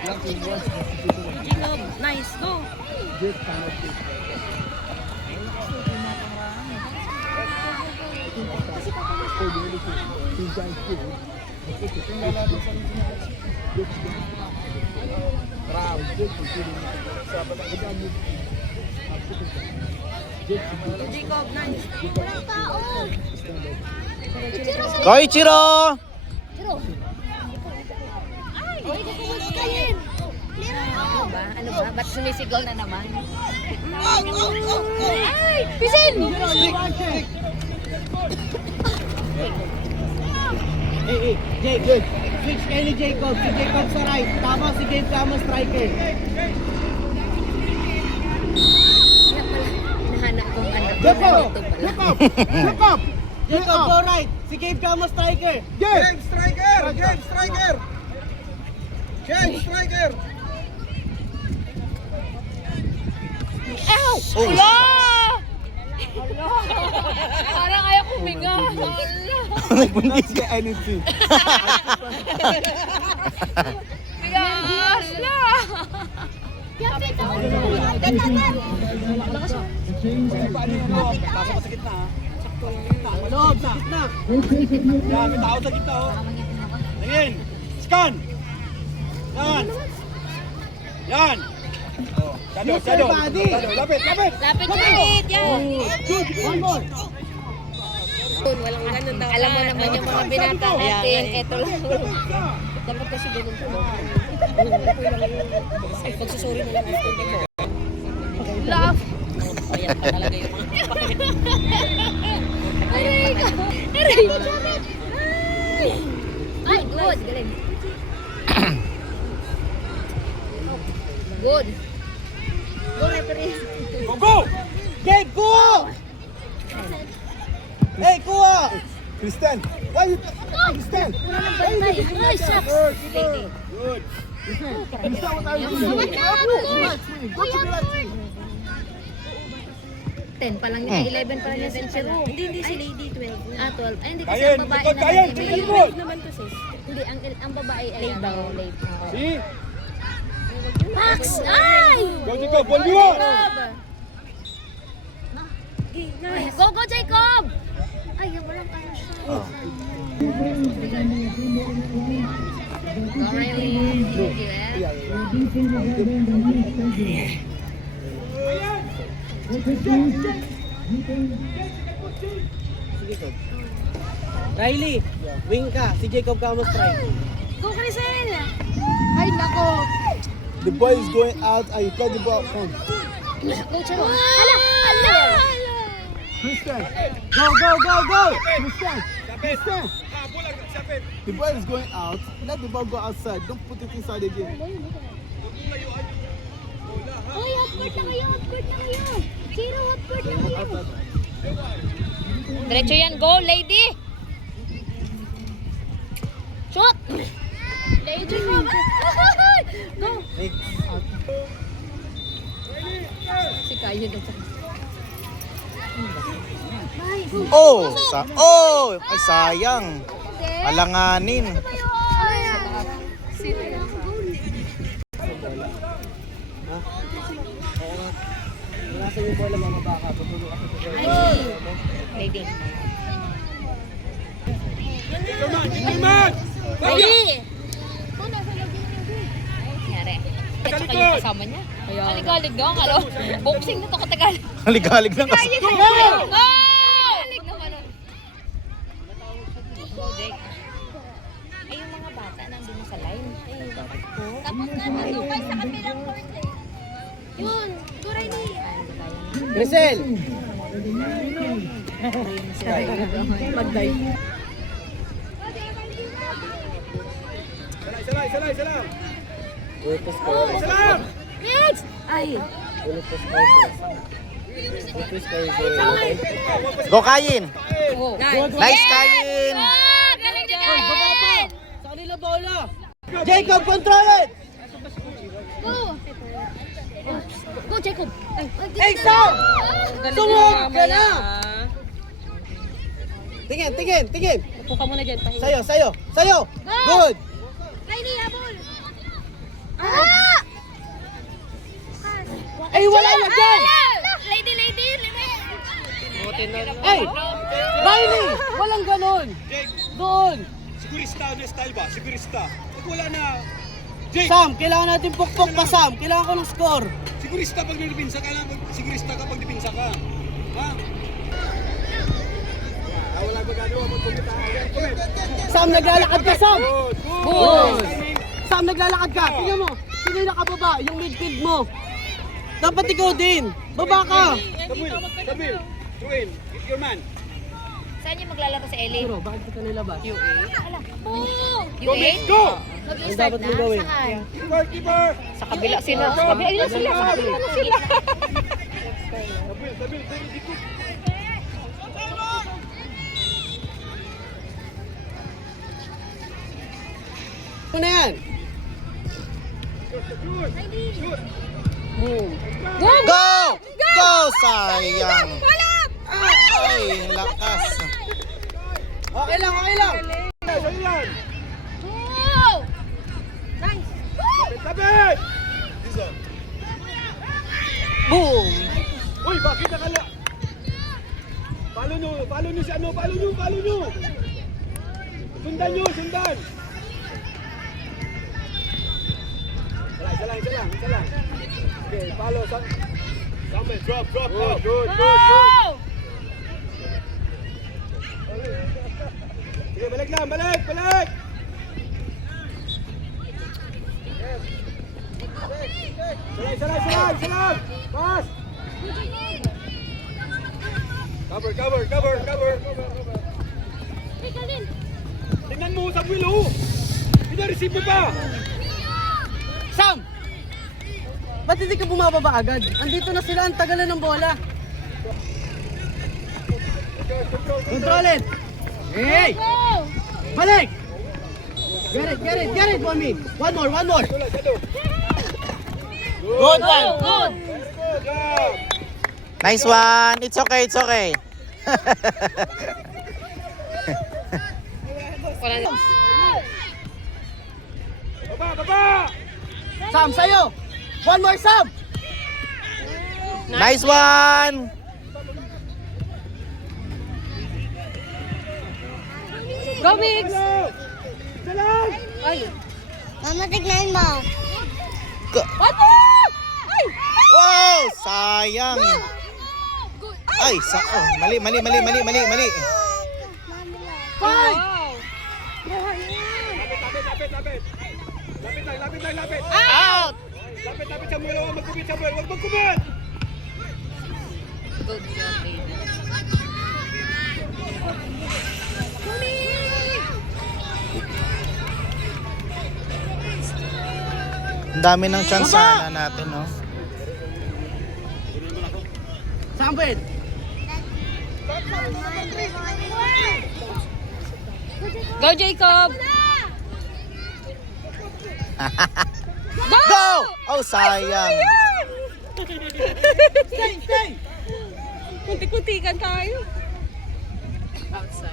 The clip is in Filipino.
Jacob, nice, go. Jacob, nice. Koichiro! Ano ba? Ba't sumisigaw na naman? Ay! Pisin! Hey, Jacob. Switch kayo ni Jacob. Si Jacob sa right. Tapos si Gabe Camo striker. Nahanap kong anak ko. Jacob! Jacob! Jacob! Jacob, go right. Si Gabe Camo striker. Game striker! Game striker! Game striker! Ow! Wala! Parang ayaw kuminga. Nagbuntis ka. Anything. Bigas na! Pasok ka sa gitna ha. Loob, sa gitna. Yan, may tao sa gitna oh. Tingin! Scan! Yan! Yan! Oh, shadow. Lapit! Lapit ulit! Yan! One more. Walang ganun daw. Alam mo naman yung mga binata natin. Ito lang. Dapat kasi ganun po. Ay, pagsusuri mo lang after ko. Laugh! Ayan pa talaga yung mga Aray ka! Aray! Ay, good! Galing. Good. Go, referee. Go! Gabe, go! Hey, kuha! Kristen! Why you... Kristen! Ay, shucks! Lady. Good! Kristen, what are you doing? Go to the right! 10 pa lang niya, 11 pa lang niya si Chiro. Hindi si Lady 12. Ah, 12. Ay, hindi kasi Kayen, ang babae likod, naman. Kayen, May chicken ball. naman to sis. Hindi, ang babae ay late. See? Max! Ay! Go, Jacob! 1v1! Nice. Go, Jacob! Ay, walang ano siya. Go, Riley. Riley, wing ka. Si Jacob Camo strike. Go, Crisel! Ay, nako! The boy is going out. I play the ball. Come. Go, Chiro. Hala! Kristen! Go! Kristen! The ball is going out. Let the ball go outside. Don't put it inside again. Uy, hotcourt na kayo! Chiro, hotcourt na kayo! Diretso yan, go, lady! Shot! Lady, go! Go! Si Kayo na siya. Ay, sayang. Alanganin. Nasa yung bola mga baka. Tutulong ako sa Lady. Gentleman! Lady! Nangyari. At saka yung kasama niya. Aligalig daw, ano? Boxing na to katagal. Ligalig lang kasi. Go! Aligalig naman. Go, Jake. Ay, yung mga bata nandun sa line. Ay, bakit po? Tapos nga nalukay sa kabilang court eh. Yun! Turay ni! Grisel! Mag-dive. Salay! Salam! Next! Ay! Go, Kayin. Oh. Nice, Kayin. Galing ni Kayen! Sa kanila bola! Jacob, control it! Go! Go, Jacob! Hey, stop! Sumog ka na! Tingin! Upo ka muna dyan, pahinga. Sayo! Good! Riley, habol! Ay, wala na dyan! Lady! Ay! Riley! Walang ganon! Doon! Sigurista na style ba? Sigurista. Pag wala na, Jake, Sam, kailangan natin pukpok pa, Sam. Kailangan ko ng score. sigurista pag nilipinsa ka lang, sigurista ka pag dipinsa ka. Ha? Wala ba gano'n? Magpumita ka. Sam, naglalakad ka, Sam! Good. Sam, naglalakad ka. Tingnan mo. Sino yung nakababa? Yung midfield mo. Dapat ikaw din. Baba ka. Sabil. Ruin. It's your man. Saan yung maglalaro sa LA? Bro, bakit kita nilabas? U8? Go! Mag-i-start Ang dapat na? mo gawin. Saan? Keeper! Sa kabila sila. Sa kabila na sila. Sa kabila na sila. Sabil. Very good. Ano na yan? Boom. Go! Go! Sayang. Ay, lakas. Okay lang, okay lang. Sa'yo yan. Nice! Sabil! Boom. Uy, bakit nakala? Follow nyo si ano, follow nyo. Sundan nyo. Isa lang. Okay, follow. Samuel, drop. Good. Sige, balik lang. Salag. Pass. Cover. Tingnan mo sa wheel, Pina-receive mo pa. Sam! Ba't hindi ka bumababa agad? Andito na sila, ang tagal na ng bola. Control it! Hey! Balik! Get it, one more. Good one. Good! Good job. Nice one. It's okay. Wala na. Baba! Sam, sa'yo! One more, Sam! Nice one. Go, Migs! Salag! Mama, tignan mo. Go. Wow! Sayang. Ay, mali. Five! Lapit. Out! Lapit, Samuel. Huwag magkubit, Samuel. Huwag magkubit! Good job, baby. Ang dami ng chance sana natin, no? Samuel! Go, Jacob! Go! Oh, sayang. Stay! Kunti-kuntikan tayo. Outside.